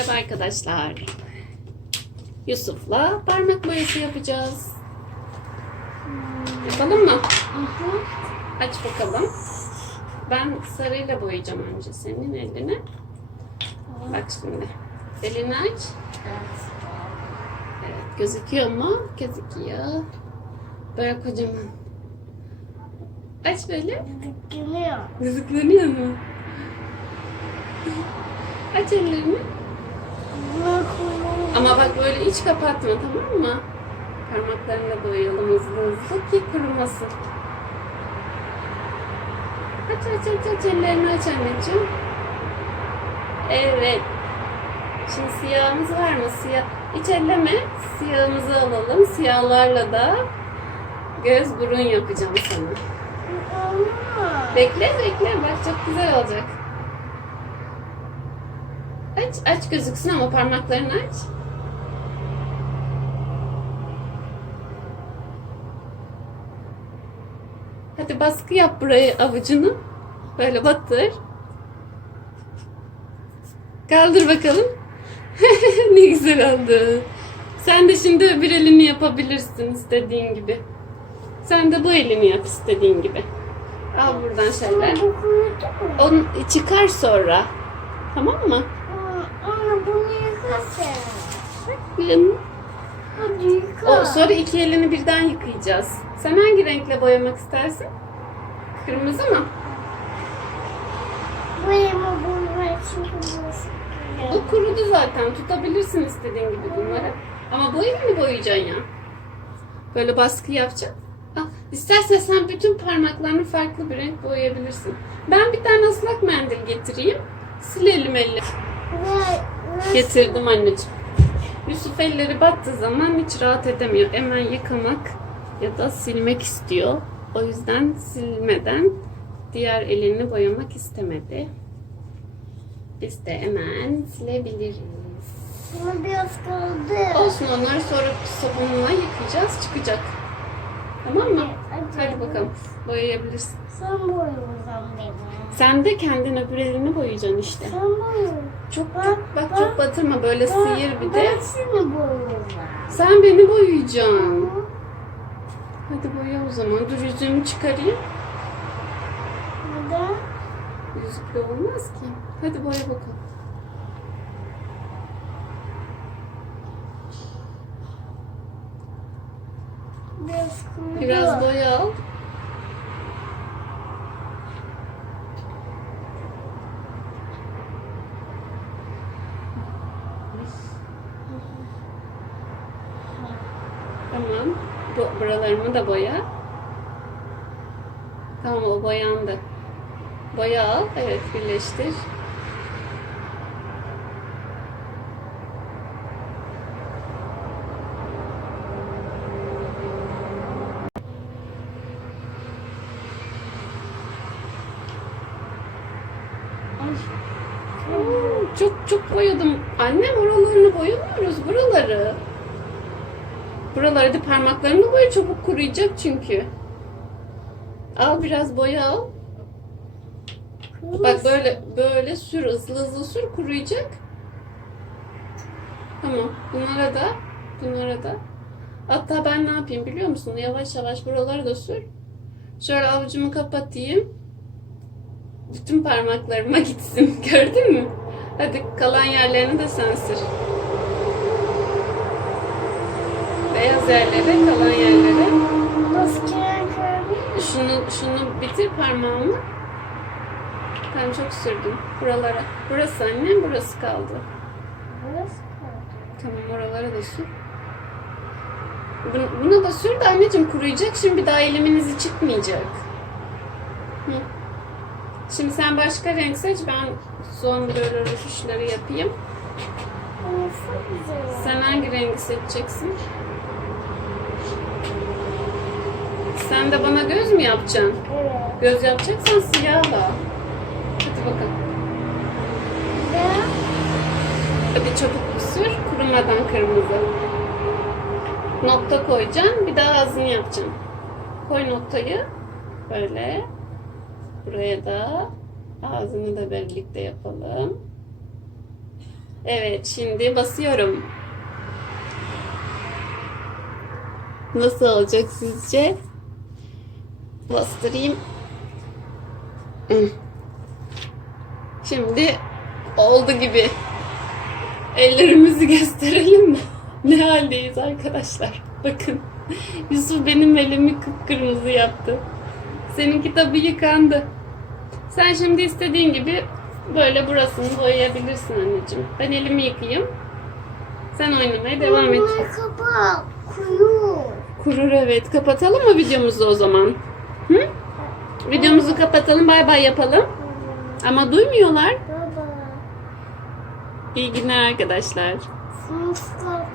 Merhaba arkadaşlar. Yusuf'la parmak boyası yapacağız. Yapalım mı? Aç bakalım. Ben sarıyla boyayacağım önce senin elini. Bak şimdi. Elini aç. Evet, gözüküyor mu? Gözüküyor. Böyle kocaman. Aç böyle. Gülüyor. Gözükleniyor mu? Aç ellerini. Ama bak böyle hiç kapatma tamam mı? Parmaklarını boyayalım hızlı hızlı ki kurumasın. Aç aç aç aç ellerini aç anneciğim. Evet. Şimdi siyahımız var mı? Siyah. Hiç elleme. Siyahımızı alalım. Siyahlarla da göz burun yapacağım sana. Bekle bekle bak çok güzel olacak. Aç aç gözüksün ama parmaklarını aç. Hadi baskı yap buraya avucunu. Böyle batır. Kaldır bakalım. ne güzel oldu. Sen de şimdi öbür elini yapabilirsin istediğin gibi. Sen de bu elini yap istediğin gibi. Al buradan şeyler. Onu çıkar sonra. Tamam mı? Aa, bunu yıkasın. Hadi yıka. O, sonra iki elini birden yıkayacağız. Sen hangi renkle boyamak istersin? Kırmızı mı? Bu elma bunu ver çünkü. Bu kurudu zaten. Tutabilirsin istediğin gibi bunları. Ama bu elini boyayacaksın ya. Böyle baskı yapacaksın. Ah, istersen sen bütün parmaklarını farklı bir renk boyayabilirsin. Ben bir tane ıslak mendil getireyim. Silelim elleri. Getirdim anneciğim. Yusuf elleri battığı zaman hiç rahat edemiyor. Hemen yıkamak ya da silmek istiyor. O yüzden silmeden diğer elini boyamak istemedi. Biz de hemen silebiliriz. Biraz kaldı. Olsun onları sonra sabunla yıkayacağız çıkacak. Tamam mı? Hadi bakalım boyayabilirsin. Sen boyayacağım beni. Sen de kendin öbür elini boyayacaksın işte. Sen boyayacağım. Çok çok bak çok batırma böyle sıyır bir de. Ben seni boyayacağım. Sen beni boyayacaksın. Hadi boya o zaman. Dur yüzüğümü çıkarayım. Neden? Yüzükle olmaz ki. Hadi boya bakalım. Kurudu. Biraz boya al. Tamam. Bu, buralarımı da boya. Tamam o boyandı. Boya al. Evet birleştir. Oo, Çok çok boyadım. Annem oralarını boyamıyoruz buraları. Buraları hadi parmaklarını boya çabuk kuruyacak çünkü. Al biraz boya al. Bak böyle böyle sür hızlı hızlı sür kuruyacak. Tamam. Bunlara da bunlara da. Hatta ben ne yapayım biliyor musun? Yavaş yavaş buraları da sür. Şöyle avucumu kapatayım. Bütün parmaklarıma gitsin. Gördün mü? Hadi kalan yerlerini de sen sür. Beyaz yerlere, kalan yerlere. Şunu, şunu bitir parmağımı. Ben çok sürdüm buralara. Burası annem, burası kaldı. Burası kaldı. Tamam oralara da sür. Buna da sür de anneciğim kuruyacak. Şimdi bir daha elimin izi çıkmayacak. Hı. Şimdi sen başka renk seç. Ben son böyle rötuşları yapayım. Sen hangi rengi seçeceksin? Sen de bana göz mü yapacaksın? Evet. Göz yapacaksan siyahla. Hadi bakalım. Ve Hadi çabuk bir sür. Kurumadan kırmızı. Nokta koyacaksın. Bir daha ağzını yapacaksın. Koy noktayı. Böyle. Buraya da ağzını da birlikte yapalım. Evet, şimdi basıyorum. Nasıl olacak sizce? Bastırayım. Hı. Şimdi oldu gibi. Ellerimizi gösterelim mi? Ne haldeyiz arkadaşlar? Bakın. Yusuf benim elimi kıpkırmızı yaptı. Seninki tabii yıkandı. Sen şimdi istediğin gibi böyle burasını boyayabilirsin anneciğim. Ben elimi yıkayayım. Sen oynamaya devam et. Kapat. Kurur evet. Kapatalım mı videomuzu o zaman? Hı? Videomuzu kapatalım. Bay bay yapalım. Ama duymuyorlar. Baba. İyi günler arkadaşlar. Yıka.